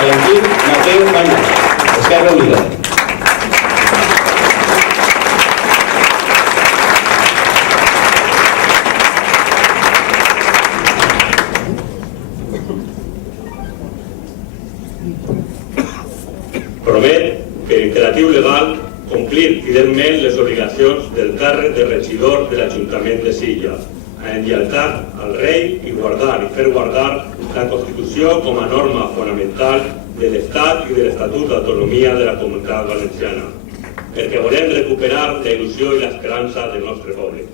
Valentín Mateo Cañas, Esquerra Unida. Promet, per imperatiu legal, complir fidelment les obligacions del càrrec de regidor de l'Ajuntament de Silla, en lleialtat al rei i guardar i fer guardar la Constitució com a norma fonamental de l'Estat i de l'Estatut d'Autonomia de la Comunitat Valenciana, perquè volem recuperar la il·lusió i l'esperança del nostre poble.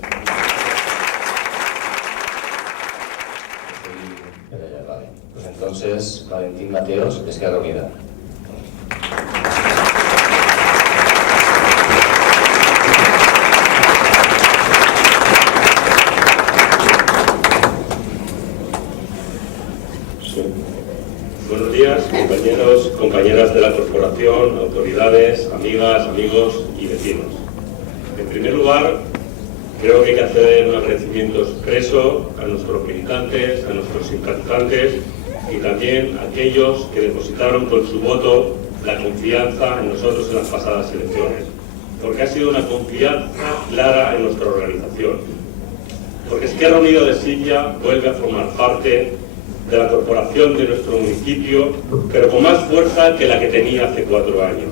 Vale. Pues entonces, Valentín Mateos, Esquerra Unida. Buenos días, compañeros, compañeras de la corporación, autoridades, amigas, amigos y vecinos. En primer lugar, creo que hay que hacer un agradecimiento expreso a nuestros militantes, a nuestros simpatizantes y también a aquellos que depositaron con su voto la confianza en nosotros en las pasadas elecciones, porque ha sido una confianza clara en nuestra organización, porque Esquerra Unida de Silla vuelve a formar parte de la corporación de nuestro municipio, pero con más fuerza que la que tenía hace 4 años,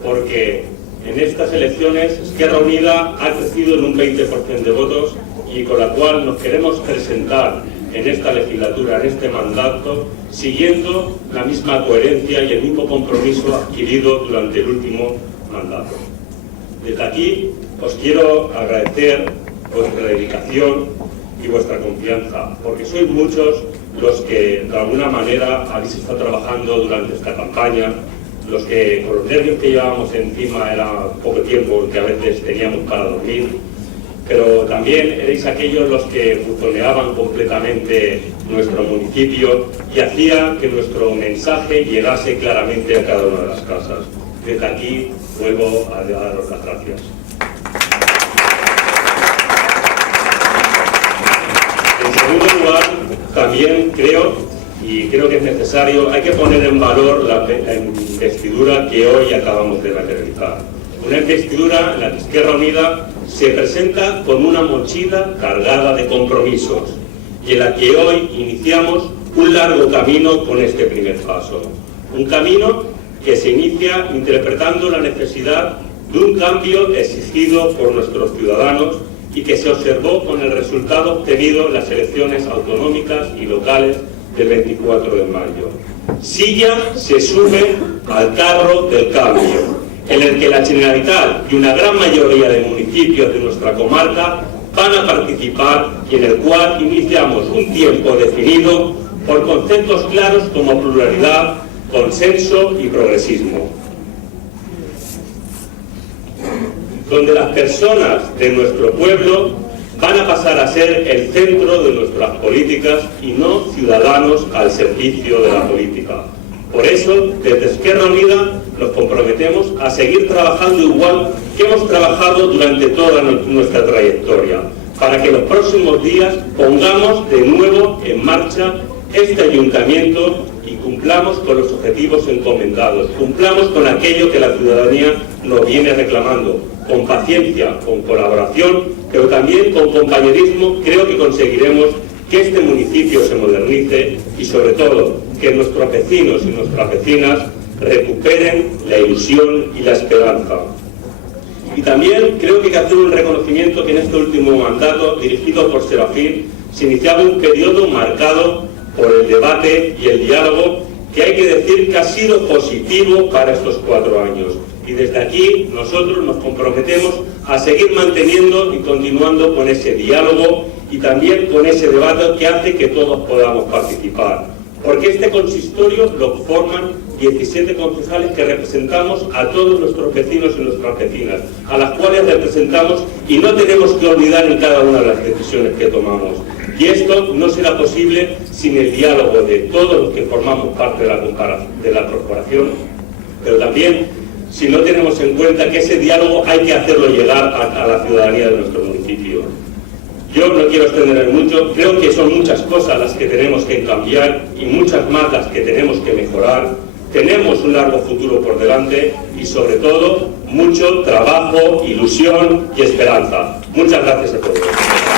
porque en estas elecciones Esquerra Unida ha crecido en un 20% de votos y con la cual nos queremos presentar en esta legislatura, en este mandato, siguiendo la misma coherencia y el mismo compromiso adquirido durante el último mandato. Desde aquí os quiero agradecer vuestra dedicación y vuestra confianza, porque sois muchos los que de alguna manera habéis estado trabajando durante esta campaña, los que con los nervios que llevábamos encima era poco tiempo que a veces teníamos para dormir, pero también erais aquellos los que buzoneaban completamente nuestro municipio y hacía que nuestro mensaje llegase claramente a cada una de las casas. Desde aquí vuelvo a daros las gracias. En segundo lugar, también creo que es necesario, hay que poner en valor la investidura que hoy acabamos de materializar. Una investidura en la que Esquerra Unida se presenta con una mochila cargada de compromisos y en la que hoy iniciamos un largo camino con este primer paso. Un camino que se inicia interpretando la necesidad de un cambio exigido por nuestros ciudadanos y que se observó con el resultado obtenido en las elecciones autonómicas y locales del 24 de mayo. Silla se sube al carro del cambio, en el que la Generalitat y una gran mayoría de municipios de nuestra comarca van a participar y en el cual iniciamos un tiempo definido por conceptos claros como pluralidad, consenso y progresismo, donde las personas de nuestro pueblo van a pasar a ser el centro de nuestras políticas y no ciudadanos al servicio de la política. Por eso, desde Esquerra Unida nos comprometemos a seguir trabajando igual que hemos trabajado durante toda nuestra trayectoria, para que en los próximos días pongamos de nuevo en marcha este ayuntamiento y cumplamos con los objetivos encomendados, cumplamos con aquello que la ciudadanía nos viene reclamando, con paciencia, con colaboración, pero también con compañerismo. Creo que conseguiremos que este municipio se modernice y sobre todo que nuestros vecinos y nuestras vecinas recuperen la ilusión y la esperanza. Y también creo que hay que hacer un reconocimiento que en este último mandato, dirigido por Serafín, se iniciaba un periodo marcado por el debate y el diálogo que hay que decir que ha sido positivo para estos 4 años. Y desde aquí nosotros nos comprometemos a seguir manteniendo y continuando con ese diálogo y también con ese debate que hace que todos podamos participar. Porque este consistorio lo forman 17 concejales que representamos a todos nuestros vecinos y nuestras vecinas, a las cuales representamos y no tenemos que olvidar en cada una de las decisiones que tomamos. Y esto no será posible sin el diálogo de todos los que formamos parte de la corporación, pero también si no tenemos en cuenta que ese diálogo hay que hacerlo llegar a la ciudadanía de nuestro municipio. Yo no quiero extenderme mucho, creo que son muchas cosas las que tenemos que cambiar y muchas más las que tenemos que mejorar, tenemos un largo futuro por delante y sobre todo mucho trabajo, ilusión y esperanza. Muchas gracias a todos.